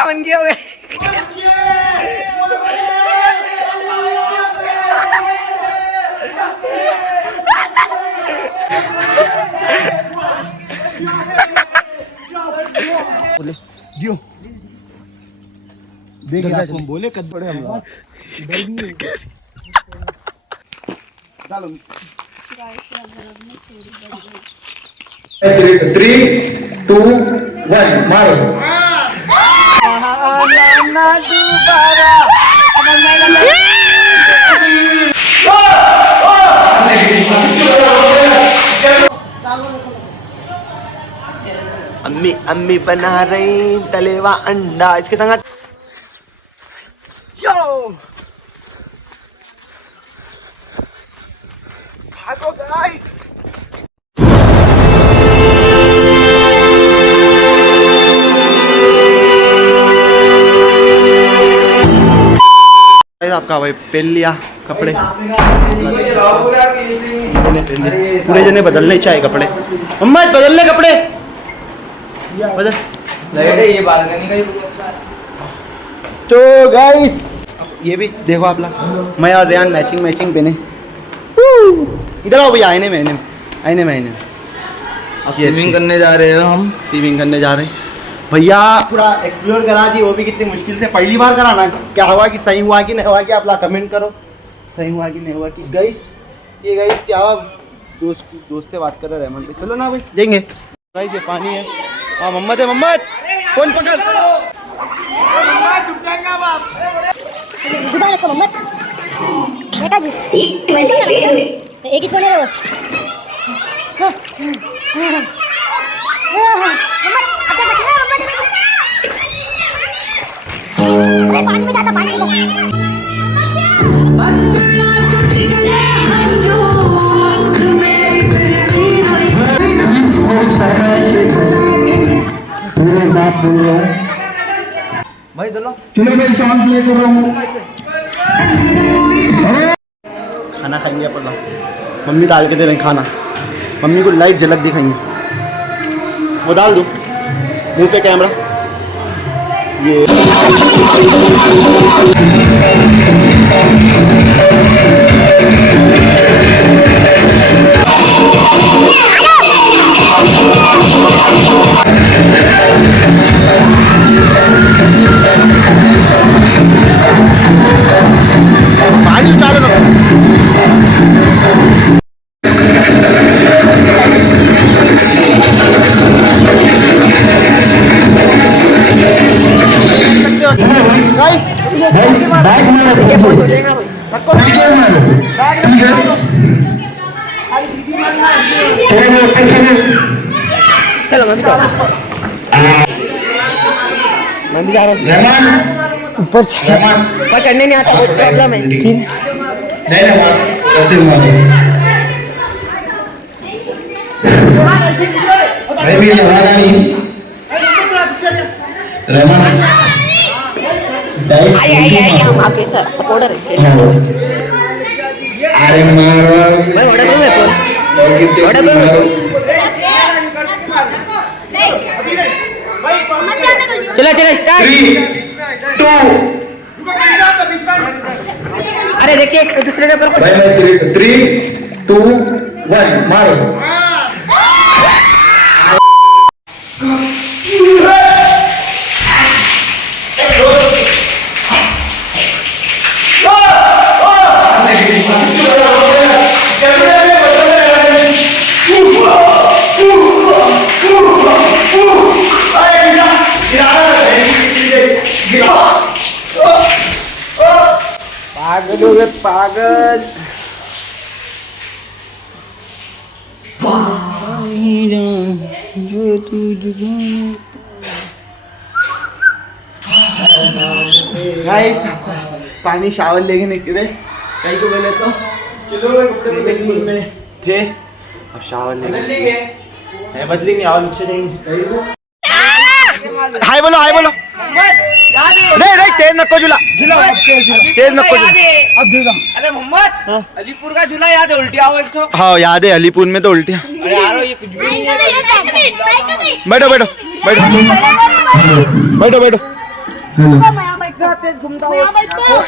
क्या बन गया हो गए। दियो देख आपको बोले कद बड़े हम लोग डालो 3 2 1 मारो ना दोबारा अम्मी अम्मी बना रही तलेवा अंडा इसके संग यो भागो गाइस। आपका भाई पहन लिया कपड़े पूरे जने बदलने चाहिए कपड़े। मम्मा बदल ले कपड़े बदल ये बालकनी का। तो गाइस ये भी देखो आप लोग मैं और रेहान मैचिंग पहने। इधर आओ भैया आईने में स्विमिंग करने जा रहे हो हम स्विमिंग करने जा रहे हैं भैया। पूरा एक्सप्लोर करा जी वो भी कितनी मुश्किल से पहली बार कराना। क्या हुआ कि सही हुआ कि नहीं हुआ कि आप लोग कमेंट करो सही हुआ कि नहीं हुआ कि गाइस ये गाइस क्या हुआ दोस्त से बात कर रहे रहमान पे। चलो ना भाई देंगे गाइस ये पानी है। हाँ मोहम्मद है मोहम्मद फोन पकड़ एक ही फोन है पानी में जाता पानी भाई चलो भाई शांत प्ले कर रहा हूँ। खाना खाएंगे अपन लोग। मम्मी डाल के दे रही खाना। मम्मी को लाइव झलक दिखाएंगे वो डाल दूँ मुंह पे कैमरा। ये पानी चालू गाइस चलो मैं भी जा रहा हूँ ऊपर चढ़ने नहीं आता बहुत प्रॉब्लम है। फिर हम आपके सपोर्टर हैं। अरे मारो चला स्टार्ट 3 2 अरे देखिए एक दूसरे के ऊपर 3 2 1 मारो पागल हो गए पागल। गाइस पानी शावर लेके निकले कहीं को बोले तो चलो स्विमिंग पूल में थे अब शावर लेंगे बदलेंगे और नीचे जाएंगे। हाय बोलो नहीं नहीं तेज नको झूला तेज नको झूला। अरे मोहम्मद अलीपुर का झूला याद है उल्टिया हो एक तो। हाँ याद है अलीपुर में तो उल्टियाँ। अरे यार ये कुछ भी नहीं है। बैठो बैठो बैठो बैठो बैठो हॅलो मैं यहाँ बैठता हूँ।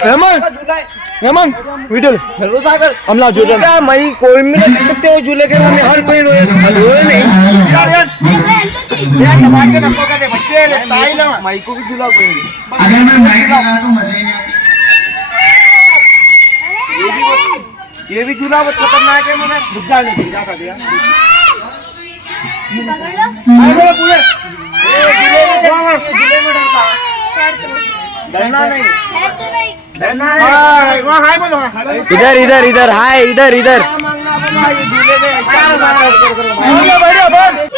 हेमंत विठल हेलो सागर अमला जो क्या मई कोई भी नहीं सकते हो झूले के में हर कोई रोए नहीं अरे मई को भी झूला कोई अगर मैं माइक लगा तो मजे नहीं आती ये भी झूला बहुत खतरनाक है मुझे रुक जा नहीं क्या कर दिया डरना नहीं डरना नहीं इधर इधर इधर हाय इधर इधर मांगना बोला ये झूले में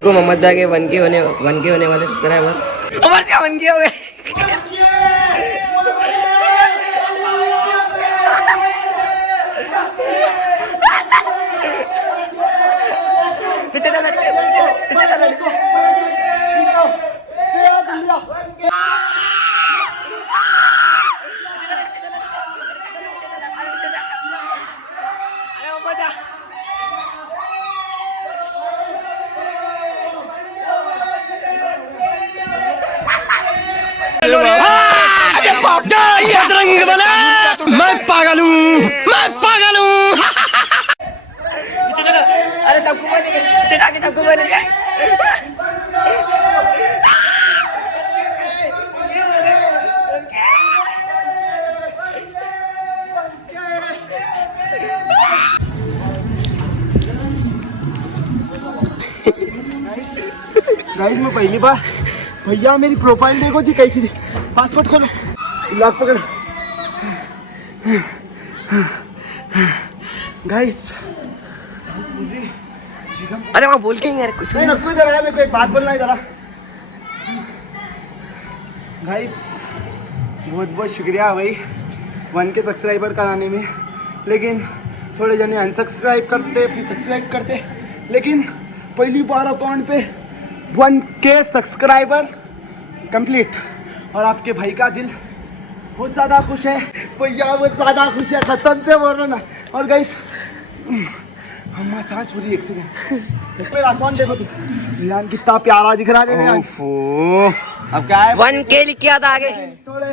को मोहम्मद भाई के 1K होने वाले सब्सक्राइबर हमारे क्या 1K हो गए। बजरंग बना मैं पागल हूँ अरे सबको बोलेंगे सबको बोलेंगे गाइस मैं पहली बार भैया मेरी प्रोफाइल देखो जी कैसी थी पासपोर्ट खोलो लॉक पकड़ गाइस अरे वहाँ बोल के यार कुछ नहीं रखो इधर आया मेरे को एक बात बोलना है जरा गाइस बहुत बहुत शुक्रिया भाई 1K सब्सक्राइबर कराने में लेकिन थोड़े जने अनसब्सक्राइब करते फिर सब्सक्राइब करते लेकिन पहली बार अकाउंट पे 1K सब्सक्राइबर कंप्लीट और आपके भाई का दिल बहुत ज़्यादा खुश है भैया बहुत ज़्यादा खुश है कसम से बोल रहा ना और गाइस हम सांस पूरी एक्सीडेंट अकाउंट देखो तू ईरान कितना प्यारा दिख रहा है अब क्या है 1K लिख के आता आगे थोड़े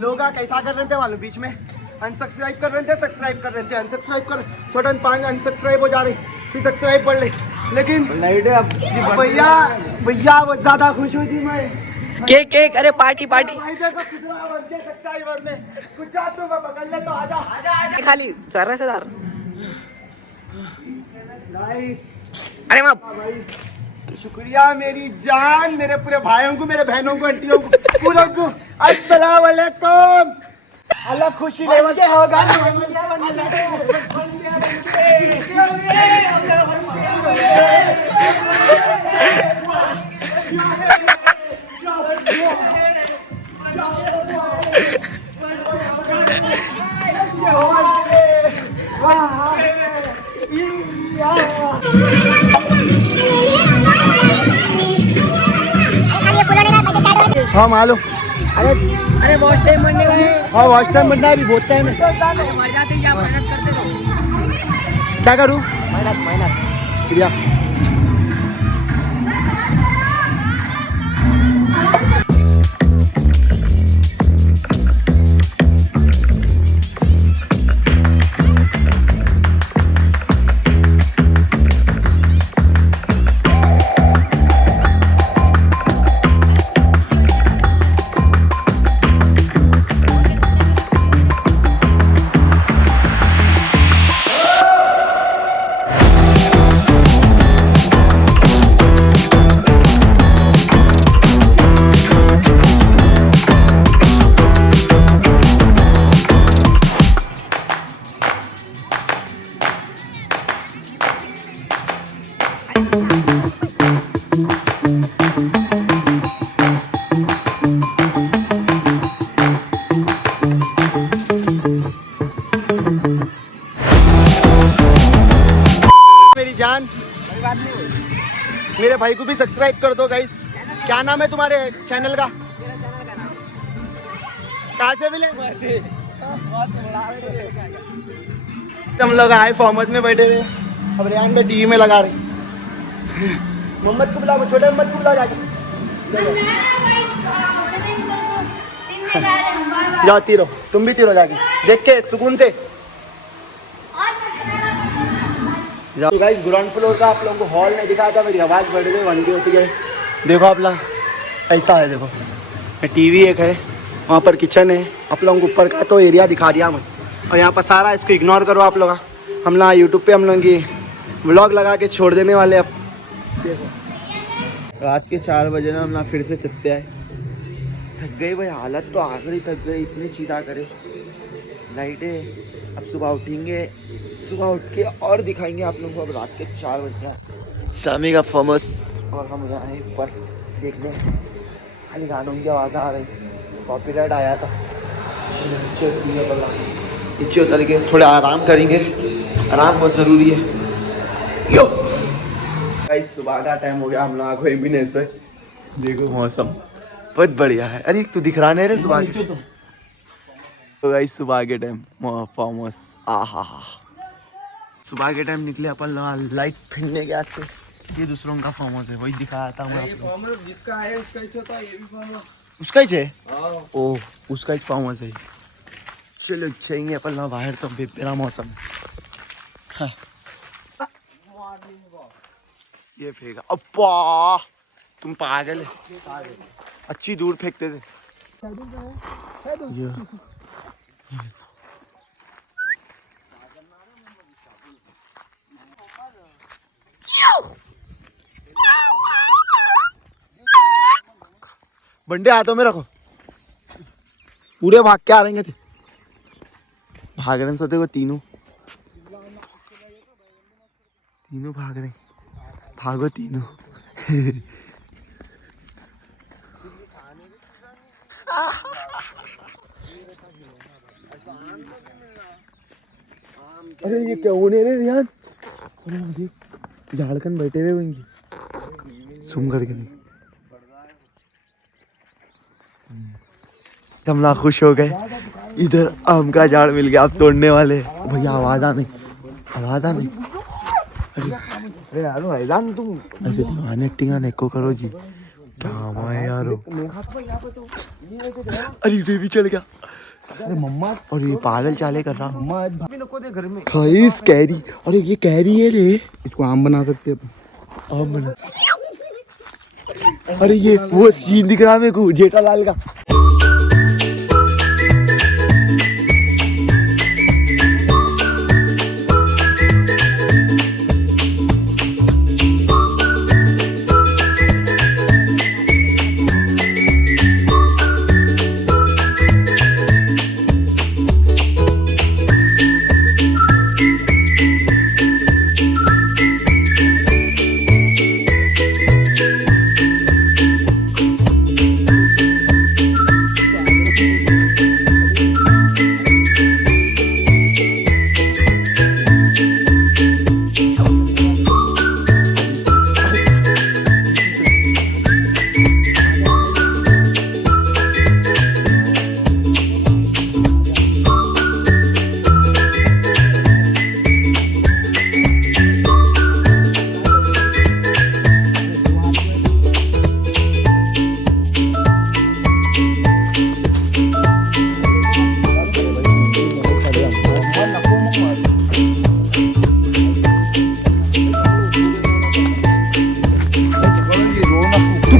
लोग कैसा कर रहे थे मालूम बीच में अनसब्सक्राइब कर रहे थे सब्सक्राइब कर रहे थे अनसब्सक्राइब कर सडन 5 अनसब्सक्राइब हो जा रही फिर सब्सक्राइब बढ़ रही लेकिन भैया भैया बहुत ज्यादा खुश हूँ जी मैं केक अरे पार्टी भाई देखो कितना 1K सब्सक्राइबर ने कुछ आप तो मैं पकड़ ले तो आजा खाली सर से सर नाइस अरे माँ भाई शुक्रिया मेरी जान मेरे पूरे भाइयों को मेरे बहनों को आंटियों को पूरों को अस्सलाम वालेकुम अल्लाह खुशी लेवल के होगा हाँ मालूम अरे बहुत टाइम बनने का है हाँ वॉच टाइम बनना है अभी बहुत टाइम है मर जाते हैं, क्या मेहनत करते रहो क्या करूँ मेहनत शुक्रिया मेरे भाई को भी सब्सक्राइब कर दो गाइस। क्या नाम है तुम्हारे चैनल का? कहाँ से मिले? हम लोग आए फॉर्मत में बैठे हुए, अब रेहान में टीवी में लगा रहे। मोहम्मद को बुलाओ, छोटे मोहम्मद को बुलाओ जाके। जाओ तीरो, तुम भी तीरो जाके, देख के सुकून से जाओ। गाइस ग्राउंड फ्लोर का आप लोगों को हॉल नहीं दिखाया था, मेरी आवाज़ बढ़ गई, वनगी होती गई। देखो आप लोग ऐसा है, देखो टीवी एक है, वहाँ पर किचन है। आप लोगों को ऊपर का तो एरिया दिखा दिया मैं, और यहाँ पर सारा इसको इग्नोर करो आप लोग। हम ना यूट्यूब पे हम लोग की व्लॉग लगा के छोड़ देने वाले। अब देखो रात के 4 बजे ना हम ना फिर से चलते आए। थक गई भाई, हालत तो आखिरी थक गई, इतनी चीता करे लाइटें। अब सुबह उठेंगे, सुबह उठ के और दिखाएंगे आप लोगों को। अब रात के 4 बजे शामी का फेमस, और हम यहाँ ऊपर देखने खाली गानों की आवाज़ आ रही, कॉपीराइट आया था। नीचे उतर के थोड़ा आराम करेंगे, आराम बहुत ज़रूरी है। यो गाइस सुबह का टाइम हो गया, हम लोग कोई भी नहीं से। देखो मौसम बहुत बढ़िया है। अरे तू दिख रहा नहीं रे सुबह के। तो गाइस सुबह के टाइम फार्म हाउस, आहा सुबह के टाइम निकले अपन लोग लाइट फिरने के से। ये दूसरों का फार्म हाउस है, वही दिखाया था मैं आपको। जिसका है उसका ही होता है, ये भी फार्म हाउस उसका ही है। ओह उसका एक फार्म हाउस है। चलो चाहिए अपन लोग बाहर, तो बेरा मौसम। हाँ। ये फेंका, अप्पा तुम पागल है, अच्छी दूर फेंकते थे। बंडे हाथों में रखो, पूरे भाग के आ रहेंगे थे। भाग रहे सोते को तीनों भाग रहे, भागो तीनों। अरे ये क्या होने रे रियान, झाड़खंड बैठे हुए होंगे सुम करके। नहीं हम ना खुश हो गए, इधर आम का झाड़ मिल गया, अब तोड़ने वाले। भैया आवाज आ नहीं। अरे यार हैरान तुम ऐसे दीवाने एक्टिंग neko करो जी, क्या हमारे यारो। अरे ये भी चल गया। अरे मम्मा, और ये पागल चाले कर रहा। मम्मा नको दे घर में खाइस कैरी, अरे ये कैरी है रे, इसको आम बना सकते हैं। आम बना। अरे ये वो सीन दिख रहा मेरे को जेठालाल का।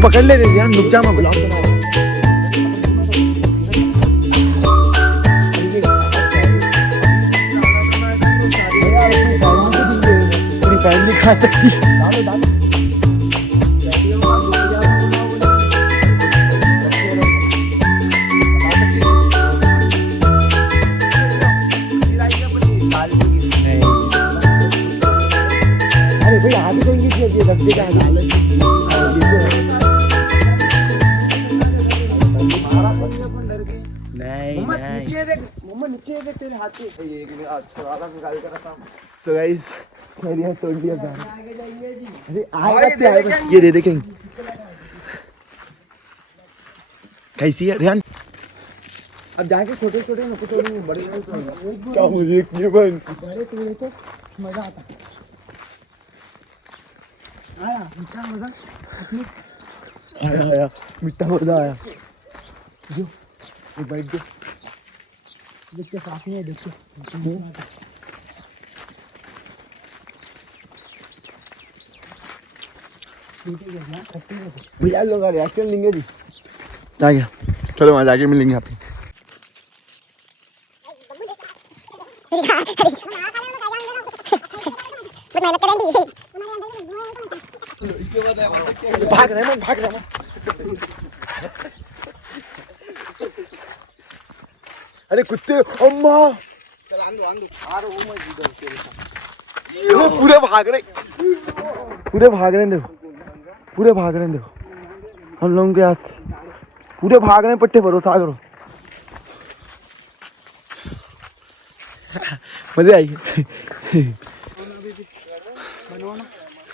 पकड़ ले रे ध्यान, रुक जा मैं बुलाऊं। फैन नहीं खा सकती। अरे भाई आगे तो ये रख देगा। नहीं मम्मा नीचे देख तेरे हाथ पे ये एक वाला निकाल कर रखा। सो गाइस मेरी हाथ तोड़ दिया था। अरे आएगा ये दे देखेंगे कैसी है रेहान। अब जाके छोटे छोटे नको तोड़ेंगे, बड़े बड़े तोड़ेंगे। क्या मुझे ये बन बड़े तोड़े तो मजा आता। आया मीठा मजा, आया मीठा मजा आया। जो ये बैठ दो, देखते साथ में देखते भैया लोग रिएक्शन लेंगे जी। आ गया, चलो वहाँ जाके मिलेंगे आप। भाग रहे हैं, भाग रहे हैं। अरे कुत्ते, अम्मा ये पूरे भाग रहे, पूरे भाग रहे हैं। देखो पूरे भाग रहे हैं, देखो हम लोगों के हाथ पूरे भाग रहे हैं। पट्टे भरोसा करो, मजे आई।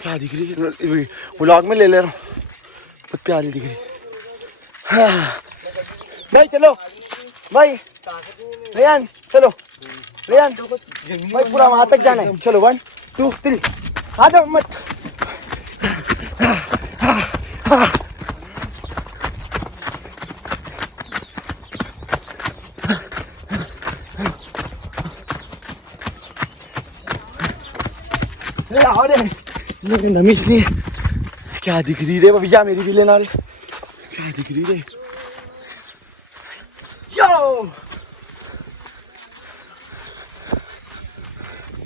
क्या दिख रही है व्लॉग में ले ले रहा हूँ, बहुत प्यारी दिख रही। भाई चलो भाई, रेहान चलो, रेहान भाई पूरा वहां तक जाना है। चलो 1 2 3 आ जाओ मत। आओ रे, नमी इसलिए क्या दिख रही रे भैया, मेरी भी लेना रे। क्या दिख रही रे यो,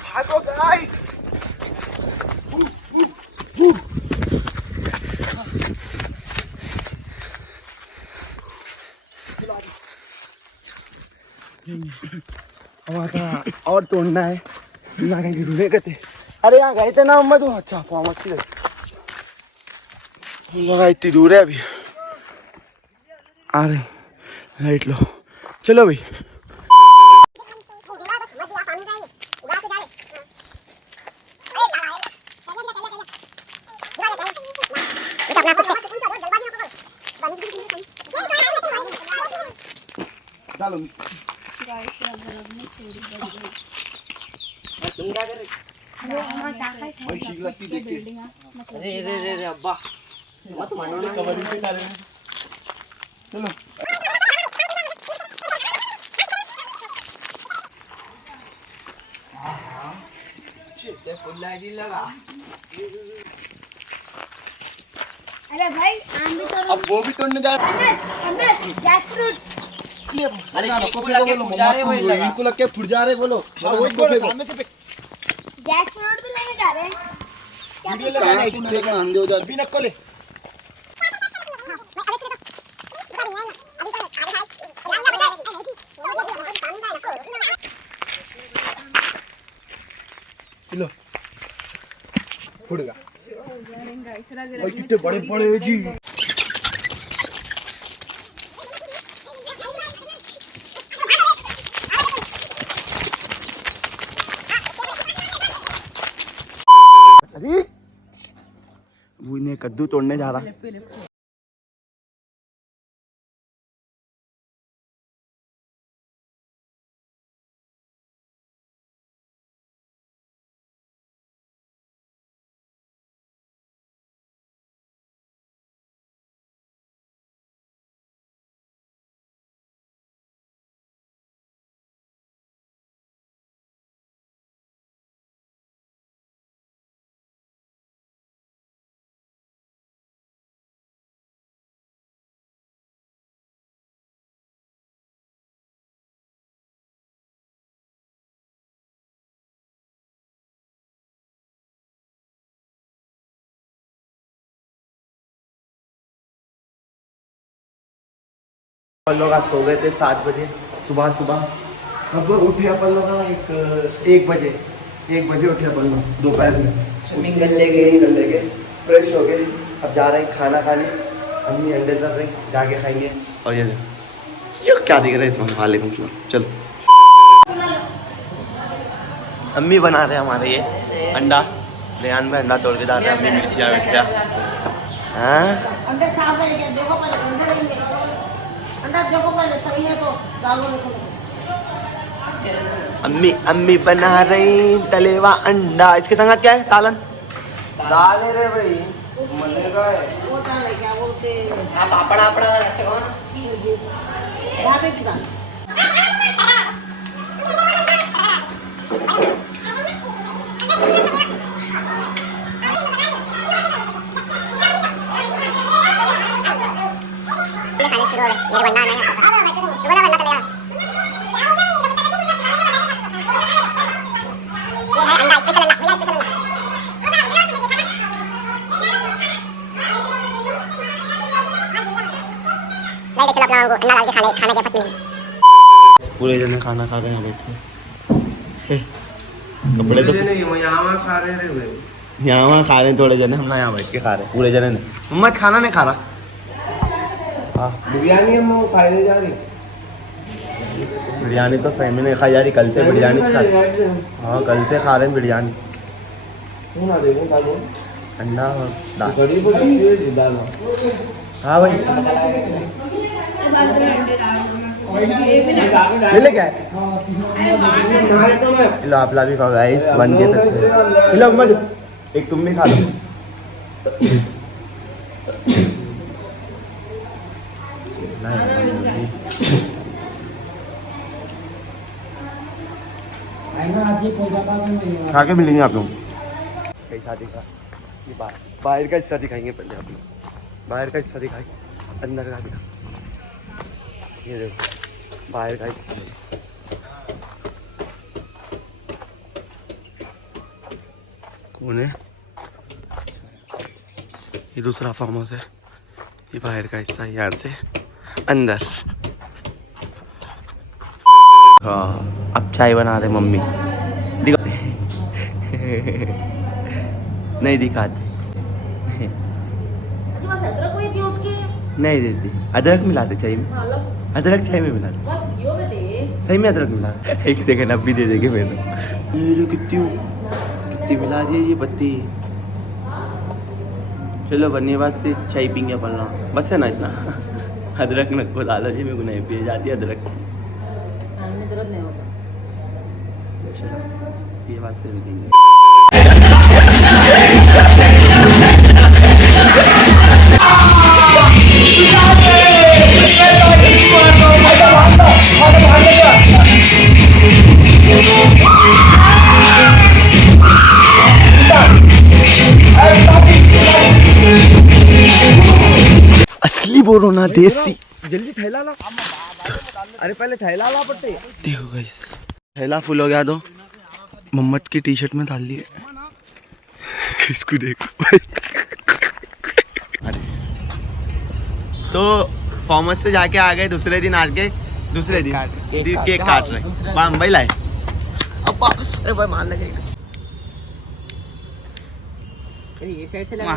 भागो गाइस। और तोड़ना है, यहाँ कहीं गिरूने कहते। अरे यहाँ गए थे ना अम्मा तो। अच्छा पाँव अच्छी लगा, इतनी दूर है अभी। आ रहे लाइट लो, चलो भाई। चलो तुम क्या कर रहे? अरे अब्बा मत मानो ना, कवर पे डाले। चलो अरे भाई आम भी तोड़ो। अब वो भी तोड़ने जा रहे। जैकफ्रूट। अरे शेखू लगे फूट जा रहे, वही लगा इनको लग के फुट जा रहे बोलो। सामने से जैकफ्रूट भी लेने जा रहे हैं। क्या वीडियो लगाना है, फेंकना अंधे हो जाते। बिना कोले लो फुट गया भाई, कितने बड़े बड़े हैं जी। अरे वो इन्हें कद्दू तोड़ने जा रहा। अपन लोग आज सो गए थे 7 बजे सुबह। अब उठे अपन लोग 1 बजे उठे अपन लोग दोपहर में। स्विमिंग कर ले गए, फ्रेश हो गए। अब जा रहे हैं खाना खाने। अम्मी अंडे तल रही, जाके खाएंगे। और ये क्या दिख रहा है इसमें? वालेकुम सलाम। चलो अम्मी बना रहे हैं हमारे ये अंडा। रेहान में अंडा तोड़ के डाल रहे हैं अम्मी, मिर्चिया मिर्चिया। हाँ अंदर साफ है क्या? देखो पहले अंदर लेंगे, अंदर देखो पहले सही है तो डालो। देखो अम्मी अम्मी बना रही तलेवा अंडा। इसके संग क्या है? सालन दाल है रे भाई, मजे का है। वो डाल है क्या बोलते आप पापड़ आपड़ा अच्छा कौन ढाबे की दाल। पूरे जने खाना खा रहे हैं बैठ के। कपड़े तो यहाँ खा रहे रे भाई, यहाँ वहाँ खा रहे हैं थोड़े जने, हम ना यहाँ बैठ के खा रहे हैं पूरे जने नहीं। मम्मा खाना नहीं खा रहा। हाँ बिरयानी हम खाई जा रही। बिरयानी तो सही में नहीं खाई जा रही, कल से बिरयानी खा। हाँ कल से खा रहे हैं बिरयानी। अंडा और दाल। हाँ भाई ले क्या है? लो आप ला भी खाओ गाइस, बन के फिर लो मत, एक तुम भी खा लो। खा के मिलेंगे आप लोग। कैसा दिखा ये बाहर का हिस्सा दिखाएंगे पहले आप लोग। बाहर का हिस्सा दिखाएंगे, अंदर का दिखा। ये देखो बाहर का हिस्सा कौन है? ये दूसरा फार्म हाउस है। ये बाहर का हिस्सा है, यहाँ से अंदर। हाँ अब चाय बना रहे मम्मी। दिखा नहीं दिखाते नहीं देती। अदरक मिलाते चाय में, अदरक चाय में मिलाते, सही में अदरक मिला। एक सेकंड अब भी दे देंगे मैंने। ये कितनी मिला दी ये पत्ती। चलो बनने बाद से चाय पीएंगे अपन लोग, बस है ना इतना। अदरक न को दादाजी में गुनाह पिए जाती है अदरक। दर्द नहीं होता। चलो ये बात से रुकेंगे। असली बोलो ना देसी। जल्दी थैला ला। अरे पहले थैला ला पड़ते। देखो गाइस थैला फुल हो गया तो मोहम्मद की टी शर्ट में डाल लिए। इसको देखो। अरे तो फॉर्मस से जाके आ गए दूसरे दिन। आज के दूसरे दिन केक काट रहे भाई लाए। अरे भाई मान लगेगा। ये साइड से लगा